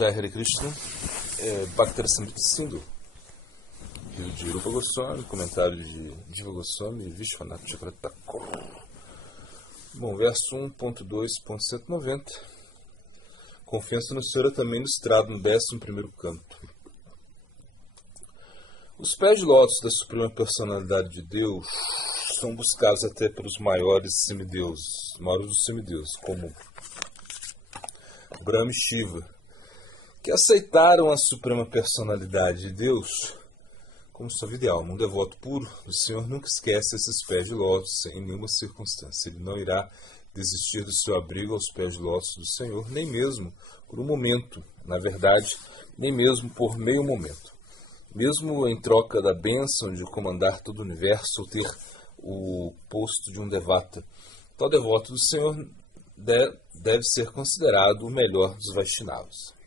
Jai Hare Krishna, Bhakti Rasamrita Sindhu, Rio de Rupa Goswami, comentário de Jiva Goswami e Vishwanath Chakravarti. Bom, verso 1.2.190. Confiança no Senhor é também ilustrado no 11º canto. Os pés de lótus da Suprema Personalidade de Deus são buscados até pelos maiores dos semideuses, como Brahma e Shiva, que aceitaram a Suprema Personalidade de Deus como sua vida e alma. Um devoto puro do Senhor nunca esquece esses pés de lótus em nenhuma circunstância. Ele não irá desistir do seu abrigo aos pés de lótus do Senhor, nem mesmo por um momento, na verdade, nem mesmo por meio momento. Mesmo em troca da bênção de comandar todo o universo ou ter o posto de um devata, tal devoto do Senhor deve ser considerado o melhor dos Vaishnavas.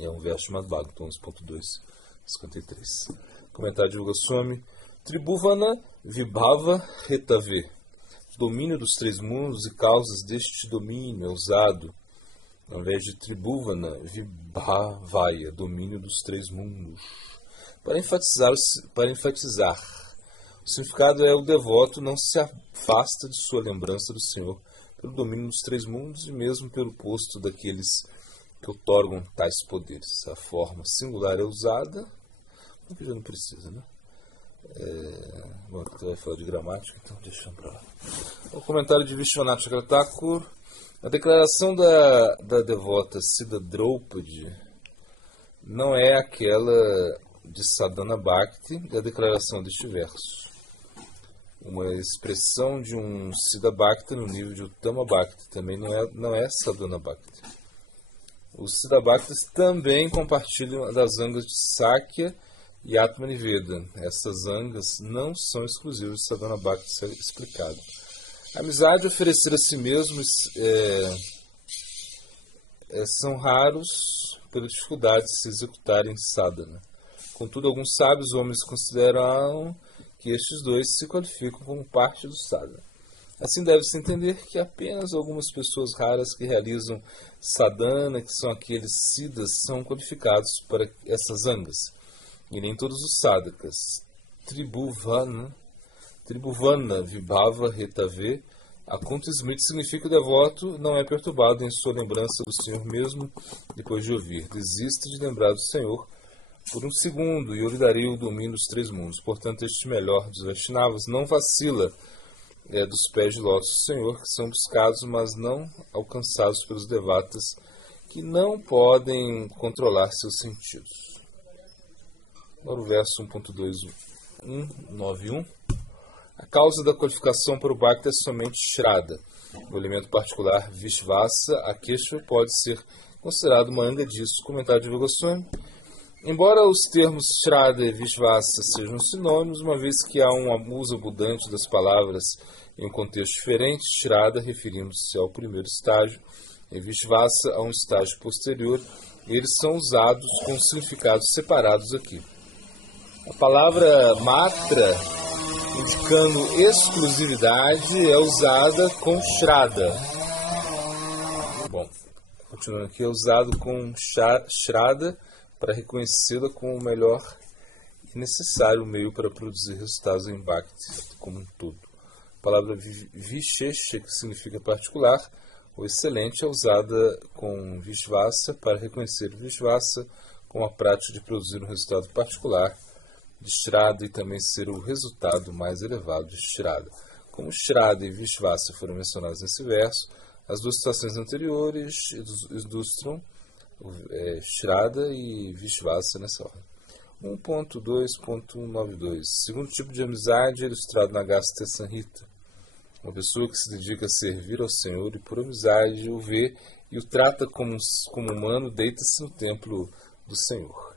É um verso chamado Bhagavatam 11.2.53. Comentário de Goswami. Tribhuvana Vibhava Retave. Domínio dos três mundos e causas deste domínio é usado, ao invés de Tribhuvana Vibhavaya, domínio dos três mundos. Para enfatizar, o significado é: o devoto não se afasta de sua lembrança do Senhor pelo domínio dos três mundos e mesmo pelo posto daqueles que otorgam tais poderes. A forma singular é usada, porque já não precisa, né? Bom, você vai falar de gramática, então deixamos para lá. O comentário de Vishwanath Chakravarti. A declaração da devota Siddha Draupadi não é aquela de Sadhana Bhakti da declaração deste verso. Uma expressão de um Siddha Bhakti no nível de Uttama Bhakti também não é Sadhana Bhakti. Os Siddha Bhaktis também compartilham das angas de Sakya e Atmaniveda. Essas angas não são exclusivas de Sadhana Bhakti, isso é explicado. A amizade e oferecer a si mesmo são raros pela dificuldade de se executarem sadhana. Contudo, alguns sábios homens consideram que estes dois se qualificam como parte do sadhana. Assim, deve-se entender que apenas algumas pessoas raras que realizam sadhana, que são aqueles siddhas, são qualificados para essas angas, e nem todos os sadhakas. Tribhuvana Vibhava Retave. A Kunta Smriti significa que o devoto não é perturbado em sua lembrança do Senhor mesmo depois de ouvir. Desista de lembrar do Senhor por um segundo e eu lhe darei o domínio dos três mundos. Portanto, este melhor dos Vaishnavas não vacila dos pés de lótus do Senhor, que são buscados, mas não alcançados pelos devatas, que não podem controlar seus sentidos. Agora o verso 1.2.191. A causa da qualificação para o Bhakti é somente Shraddha. No elemento particular Vishvasa, a Keshava pode ser considerado uma anga disso. Comentário de Goswami. Embora os termos Shraddha e Vishvasa sejam sinônimos, uma vez que há um uso abundante das palavras em um contexto diferente, Shraddha referindo-se ao primeiro estágio e Vishvasa a um estágio posterior, eles são usados com significados separados aqui. A palavra Matra, indicando exclusividade, é usada com Shraddha. Bom, continuando aqui, é usado com Shraddha para reconhecê-la como o melhor e necessário meio para produzir resultados em Bhakti como um todo. A palavra Vishesha, que significa particular ou excelente, é usada com Vishvasa para reconhecer Vishvasa como a prática de produzir um resultado particular de Shraddha e também ser o resultado mais elevado de Shraddha. Como Shraddha e Vishvasa foram mencionados nesse verso, as duas citações anteriores ilustram Shraddha e Vishvasa nessa ordem. 1.2.192. Segundo tipo de amizade é ilustrado na Gasta Sanhita. Uma pessoa que se dedica a servir ao Senhor e por amizade o vê e o trata como humano, deita-se no templo do Senhor.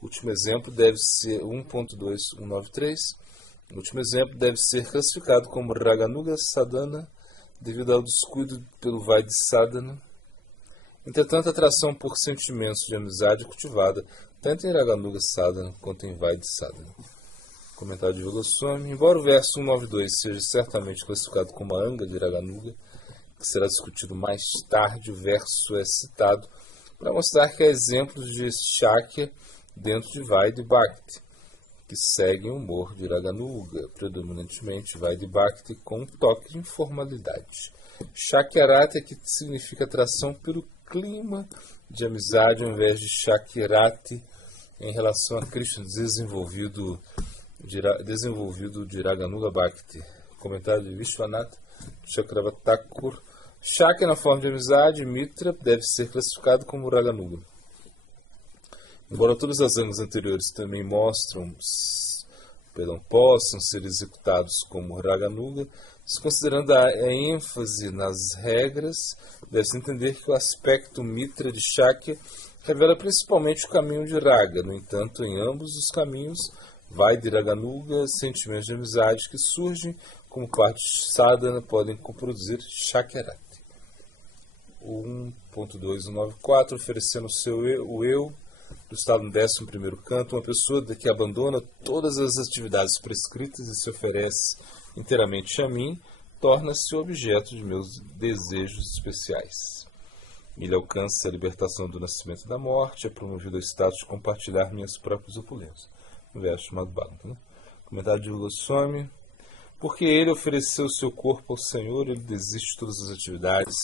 O último exemplo deve ser 1.2.193. O último exemplo deve ser classificado como Raganuga Sadhana devido ao descuido pelo Vaidhi Sadhana. Entretanto, a atração por sentimentos de amizade é cultivada tanto em Raganuga Sadhana quanto em Vaidhi Sadhana. Comentário de Goswami. Embora o verso 192 seja certamente classificado como a anga de Raganuga, que será discutido mais tarde, o verso é citado para mostrar que há exemplos de Shakya dentro de Vaidya Bhakti, que seguem o humor de Raganuga, predominantemente Vaidya Bhakti com um toque de informalidade. Shakyarati aqui significa atração pelo clima de amizade, ao invés de Shakyarati em relação a Krishna, desenvolvido de Raganuga Bhakti. Comentário de Vishwanath Chakravarti Thakur. Shakya na forma de amizade, Mitra deve ser classificado como Raganuga. Embora todas as angas anteriores também possam ser executados como Raganuga, se considerando a ênfase nas regras, deve-se entender que o aspecto Mitra de Shakya revela principalmente o caminho de Raga. No entanto, em ambos os caminhos, Vaidya e Raganuga, sentimentos de amizade que surgem como parte de sadhana podem coproduzir Shakyarati. 1.2194, oferecendo o eu do estado no 11º canto, uma pessoa que abandona todas as atividades prescritas e se oferece inteiramente a mim, torna-se objeto de meus desejos especiais. Ele alcança a libertação do nascimento e da morte, é promovido ao status de compartilhar minhas próprias opulências. Um verso chamado Bhagavata, né? Comentário de Goswami. Porque ele ofereceu seu corpo ao Senhor, ele desiste de todas as atividades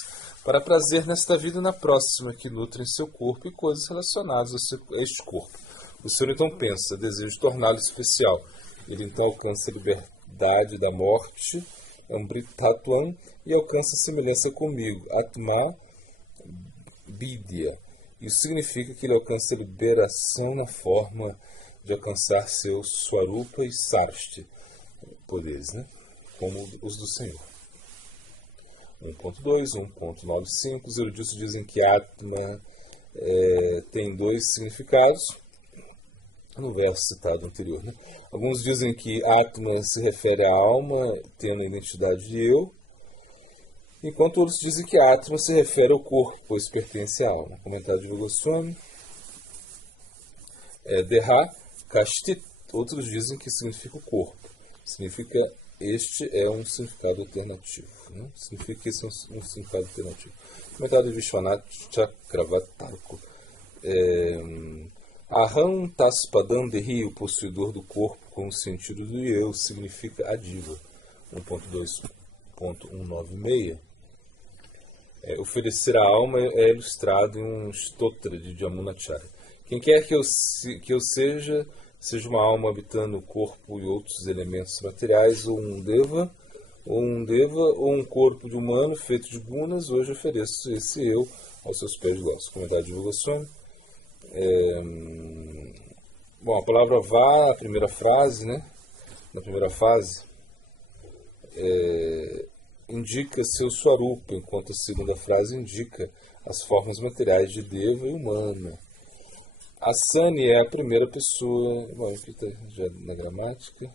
para prazer nesta vida e na próxima, que nutrem seu corpo e coisas relacionadas a este corpo. O Senhor então pensa, deseja torná-lo especial. Ele então alcança a liberdade da morte, Amritatvam, e alcança a semelhança comigo, Atma Bidya. Isso significa que ele alcança a liberação na forma de alcançar seu Swarupa e Sarshti, poderes, né? Como os do Senhor. 1.2, 1.95, os eruditos dizem que Atma tem dois significados, no verso citado anterior. Né? Alguns dizem que Atma se refere à alma, tendo a identidade de eu, enquanto outros dizem que Atma se refere ao corpo, pois pertence à alma. Comentário de Goswami. Deha Kashtit, outros dizem que significa o corpo. Significa este é um significado alternativo. Né? Significa que esse é um significado alternativo. Comentário de Vishwanath Chakravarti Thakur. Aham Taspadam Dehi, o possuidor do corpo, com o sentido do eu, significa a diva. 1.2.196. Oferecer a alma é ilustrado em um stotra de Jamunacharya. Quem quer que eu seja uma alma habitando o corpo e outros elementos materiais, ou um deva, ou um corpo de humano feito de gunas, hoje ofereço esse eu aos seus pés de lotus. Comentário de Goswami. Bom, a palavra vá, a primeira frase, né? Na primeira fase, indica seu swarupa, enquanto a segunda frase indica as formas materiais de deva e humana. A Sani é a primeira pessoa, bom, aqui está já na gramática.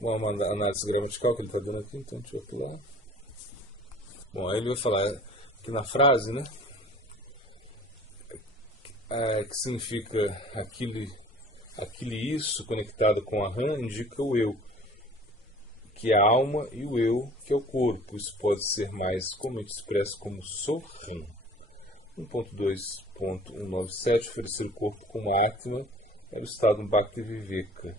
Uma análise gramatical que ele está dando aqui, então deixa eu pular. Bom, aí ele vai falar que na frase, né, que significa aquele isso conectado com a Ram, indica o eu, que é a alma, e o eu, que é o corpo. Isso pode ser mais comumente expresso como Soham. 1.2.197, oferecer o corpo como Atma, é o estado Bhakti Viveka.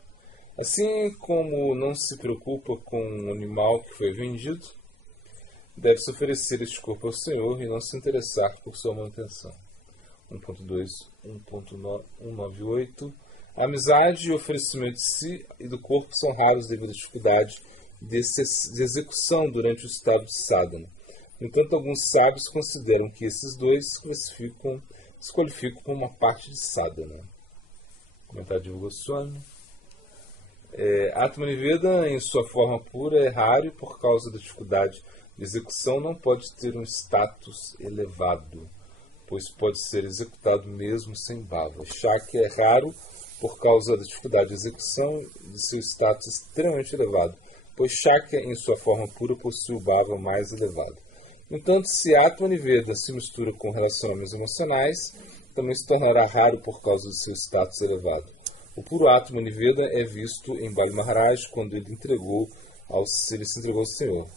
Assim como não se preocupa com um animal que foi vendido, deve-se oferecer este corpo ao Senhor e não se interessar por sua manutenção. 1.2.198. A amizade e o oferecimento de si e do corpo são raros devido à dificuldade de execução durante o estado de sadhana. No entanto, alguns sábios consideram que esses dois se qualificam como uma parte de sadhana. Comentário de Goswami. Atmaniveda, em sua forma pura, é raro e por causa da dificuldade de execução não pode ter um status elevado, pois pode ser executado mesmo sem bhava. Shakya é raro por causa da dificuldade de execução de seu status extremamente elevado, pois Shakya, em sua forma pura, possui o bhava mais elevado. No entanto, se Atmaniveda se mistura com relacionamentos emocionais, também se tornará raro por causa do seu status elevado. O puro Atmaniveda é visto em Bali Maharaj quando ele se entregou ao Senhor.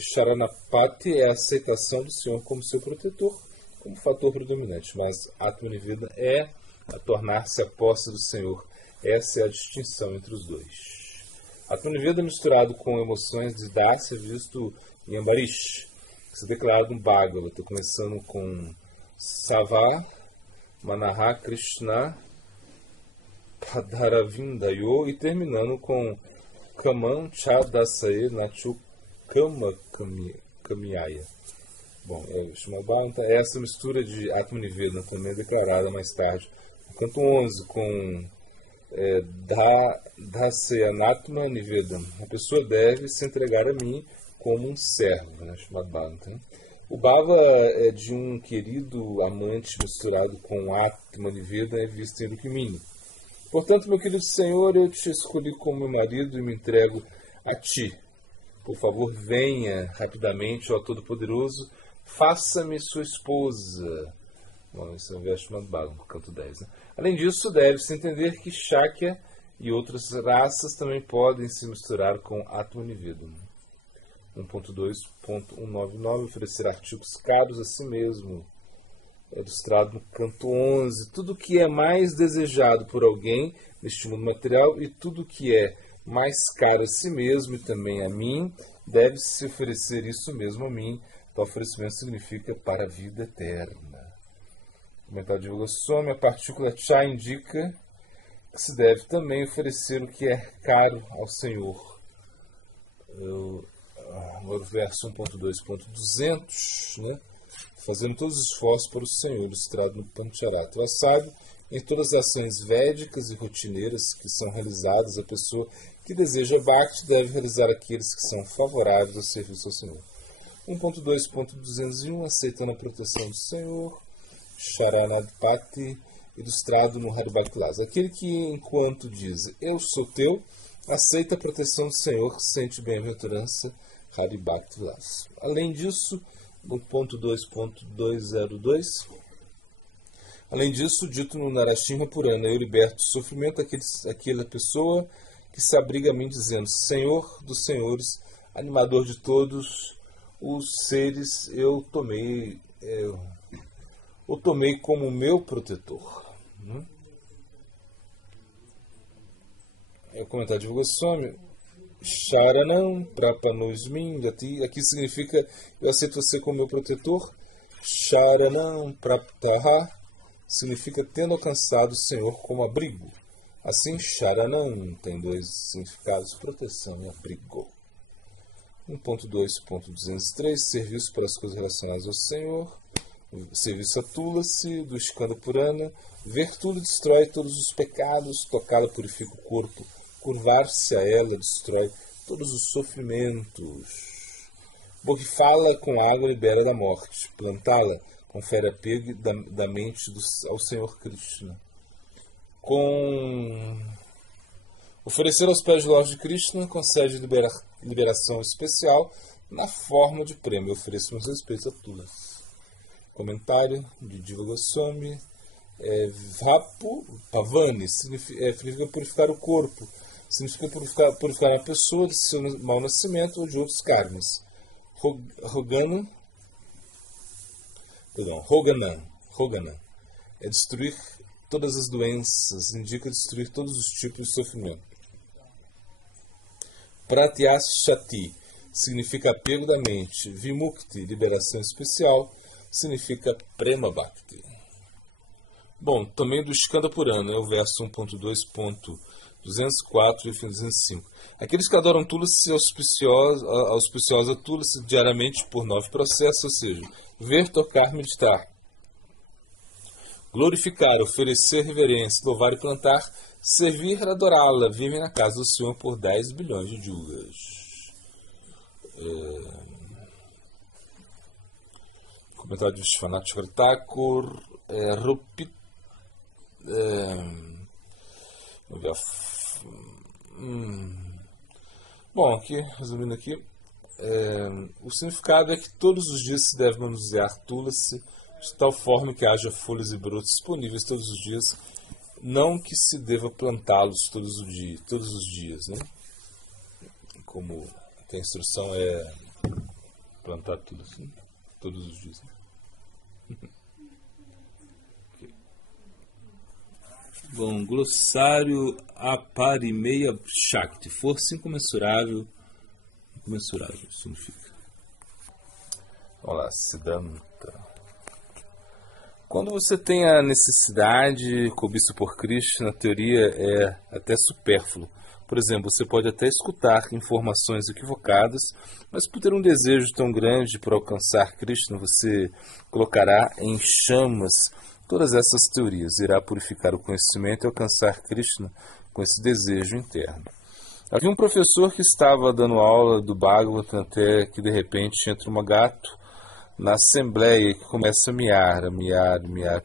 Sharanapati é a aceitação do Senhor como seu protetor, como fator predominante, mas Atmaniveda é a tornar-se a posse do Senhor. Essa é a distinção entre os dois. Atmaniveda misturado com emoções de Dasya, visto em Ambarish, que se declarado no Bhagavata, começando com Sava, Manaha, Krishna, Padaravindayo e terminando com Kaman Chadasaye Nachu Kama Kamiyaya. Bom, essa mistura de Atmaniveda também é declarada mais tarde. No canto 11, com Dasayanatma Nivedam. A pessoa deve se entregar a mim como um servo, né? O Bhava é de um querido amante misturado com Atmaniveda é visto em Rukmini. Portanto, meu querido Senhor, eu te escolhi como meu marido e me entrego a ti. Por favor, venha rapidamente, ó Todo-Poderoso, faça-me sua esposa. Bom, esse é o verso Madhbhagam, canto 10. Né? Além disso, deve-se entender que Shakya e outras raças também podem se misturar com Atmaniveda. 1.2.199 oferecer artigos caros a si mesmo. É ilustrado no canto 11. Tudo que é mais desejado por alguém neste mundo material e tudo que é mais caro a si mesmo e também a mim, deve-se oferecer isso mesmo a mim. Tal oferecimento significa para a vida eterna. Comentário de Goswami, a partícula Cha indica que se deve também oferecer o que é caro ao Senhor. Agora o verso 1.2.200, né? Fazendo todos os esforços para o Senhor, ilustrado no Pancharatra. É sábio em todas as ações védicas e rotineiras que são realizadas, a pessoa que deseja Bhakti deve realizar aqueles que são favoráveis ao serviço ao Senhor. 1.2.201 aceitando a proteção do Senhor, Sharanapati, ilustrado no Haribhakti-Lasa. Aquele que, enquanto diz, eu sou teu, aceita a proteção do Senhor, sente bem-aventurança, Haribhakti-Lasa. Além disso, no ponto 2.202, além disso, dito no Narashinha Purana, eu liberto do sofrimento aquela pessoa que se abriga a mim dizendo, Senhor dos senhores, animador de todos os seres, eu o tomei como meu protetor. É o comentário de Goswami. Sharanam Prapanusmin, aqui significa eu aceito você como meu protetor. Sharanam Praptaha significa tendo alcançado o Senhor como abrigo. Assim, Sharanam tem dois significados, proteção e abrigo. 1.2.203 serviço para as coisas relacionadas ao Senhor. Serviço a Tulasi, do Skanda Purana. Ver tudo destrói todos os pecados, tocá-la purifica o corpo. Curvar-se a ela destrói todos os sofrimentos. Borrifá-la com água libera da morte. Plantá-la confere apego da mente ao Senhor Krishna. Oferecer aos pés de Lorde Krishna concede liberação especial na forma de prêmio. Ofereço meus respeitos a Tulasi. Comentário de Jiva Goswami. Vapu Pavani significa purificar o corpo. Significa purificar a pessoa de seu mau nascimento ou de outros karmas. Roganan é destruir todas as doenças, indica destruir todos os tipos de sofrimento. Pratyashati significa apego da mente. Vimukti, liberação especial, significa Prema Bhakti. Bom, também do Skanda Purana, é o verso 1.2.204 e 205. Aqueles que adoram Tulasi auspiciosa Tulasi diariamente por 9 processos, ou seja, ver, tocar, meditar, glorificar, oferecer reverência, louvar e plantar, servir, adorá-la, vivem na casa do Senhor por 10 bilhões de yugas. Comentário de Vishwanath Thakur, Bom, aqui, resumindo aqui, o significado é que todos os dias se deve manusear Tulasi de tal forma que haja folhas e brotos disponíveis todos os dias, não que se deva plantá-los todos os dias, né? Como a instrução é plantar tudo assim, todos os dias. Okay. Bom, glossário Aparimeya Shakti, força incomensurável, significa. Vamos lá, Siddhanta. Quando você tem a necessidade, cobiça por Krishna, na teoria é até supérfluo. Por exemplo, você pode até escutar informações equivocadas, mas por ter um desejo tão grande para alcançar Krishna, você colocará em chamas todas essas teorias, irá purificar o conhecimento e alcançar Krishna com esse desejo interno. Havia um professor que estava dando aula do Bhagavatam até que de repente entra um gato na assembleia que começa a miar.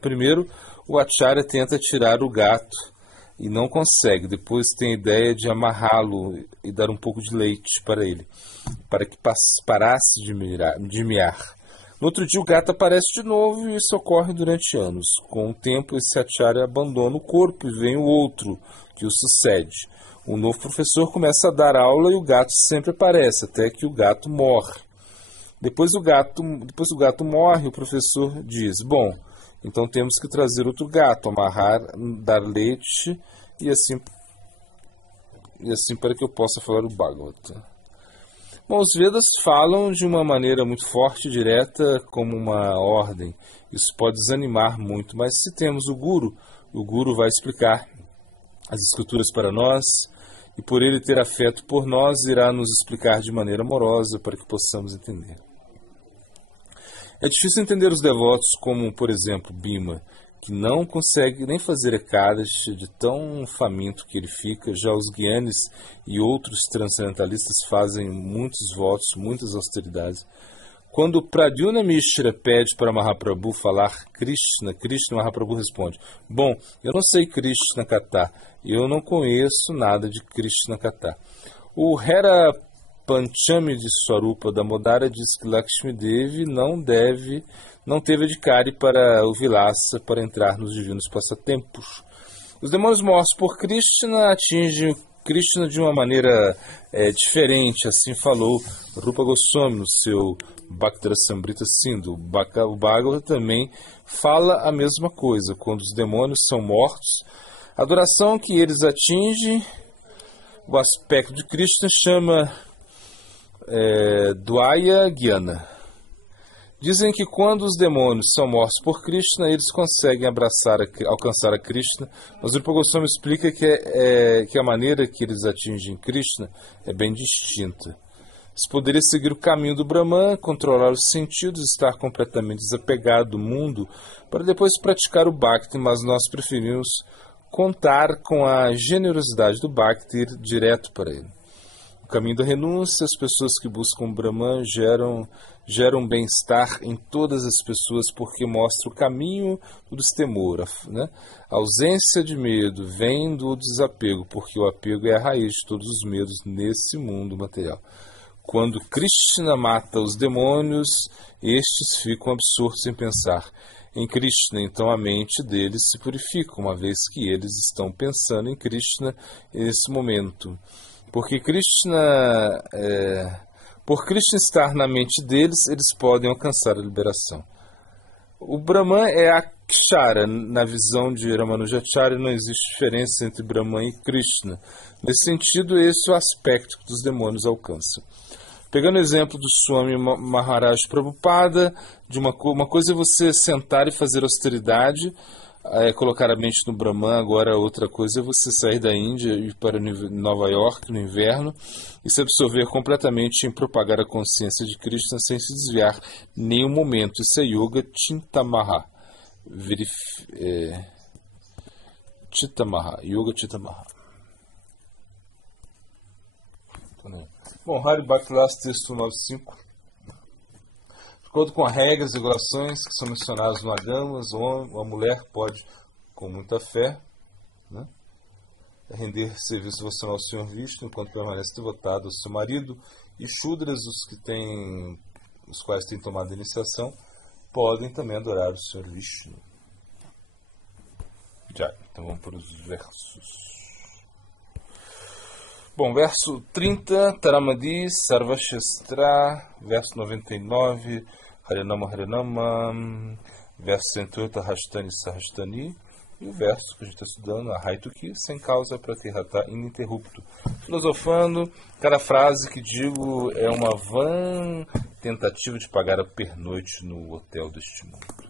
Primeiro, o acharya tenta tirar o gato e não consegue. Depois tem a ideia de amarrá-lo e dar um pouco de leite para ele, para que parasse de miar. No outro dia o gato aparece de novo e isso ocorre durante anos. Com o tempo esse acharya abandona o corpo e vem o outro que o sucede. O novo professor começa a dar aula e o gato sempre aparece, até que o gato morre. Depois o gato morre, o professor diz, bom, então temos que trazer outro gato, amarrar, dar leite e assim para que eu possa falar o Bhagavatam. Bom, os Vedas falam de uma maneira muito forte e direta, como uma ordem. Isso pode desanimar muito, mas se temos o Guru vai explicar as escrituras para nós, e por ele ter afeto por nós, irá nos explicar de maneira amorosa para que possamos entender. É difícil entender os devotos como, por exemplo, Bhima, que não consegue nem fazer Ekadashi de tão faminto que ele fica. Já os Gyanis e outros transcendentalistas fazem muitos votos, muitas austeridades. Quando Pradyumna Mishra pede para Mahaprabhu falar Krishna, Mahaprabhu responde, bom, eu não sei Krishna Katha, eu não conheço nada de Krishna Katha. O Hera Panchami de Swarupa Damodara diz que Lakshmi Devi não teve adhikari para o Vilasa para entrar nos divinos passatempos. Os demônios mortos por Krishna atingem Krishna de uma maneira diferente, assim falou Rupa Goswami no seu Bhaktarasamrita Sindhu. O Bhagavad também fala a mesma coisa. Quando os demônios são mortos, a adoração que eles atingem, o aspecto de Krishna chama Dvaya Gyana. Dizem que quando os demônios são mortos por Krishna, eles conseguem alcançar a Krishna, mas o Rupa Goswami explica que a maneira que eles atingem Krishna é bem distinta. Se poderia seguir o caminho do Brahman, controlar os sentidos, estar completamente desapegado do mundo, para depois praticar o Bhakti, mas nós preferimos contar com a generosidade do Bhakti e ir direto para ele. O caminho da renúncia, as pessoas que buscam o Brahman geram bem-estar em todas as pessoas, porque mostra o caminho do destemor. Né? A ausência de medo vem do desapego, porque o apego é a raiz de todos os medos nesse mundo material. Quando Krishna mata os demônios, estes ficam absortos em pensar em Krishna, então a mente deles se purifica, uma vez que eles estão pensando em Krishna nesse momento. Porque por Krishna estar na mente deles, eles podem alcançar a liberação. O Brahman é Akshara. Na visão de Ramanujacharya, não existe diferença entre Brahman e Krishna. Nesse sentido, esse é o aspecto que os demônios alcançam. Pegando o exemplo do Swami Maharaj Prabhupada, de uma coisa é você sentar e fazer austeridade, colocar a mente no Brahman. Agora outra coisa é você sair da Índia e ir para Nova York no inverno e se absorver completamente em propagar a consciência de Krishna sem se desviar em nenhum momento. Isso é Yoga Chintamaha. Yoga Chintamaha. Bom, Hari Bhaktilas, texto 95. De acordo com as regras e regulações que são mencionadas no Agamas, a mulher pode, com muita fé, né, render serviço devocional ao Senhor Vishnu enquanto permanece devotada ao seu marido, e Shudras, os quais têm tomado a iniciação, podem também adorar o Senhor Vishnu. Já, então vamos para os versos. Bom, verso 30, Taramadi, Sarvashastra, verso 99, Harinama Harinama, verso 108, Hashtani Sahashtani, e o verso que a gente está estudando, Ahaituki, sem causa pratirata ininterrupto. Filosofando, cada frase que digo é uma vã tentativa de pagar a pernoite no hotel deste mundo.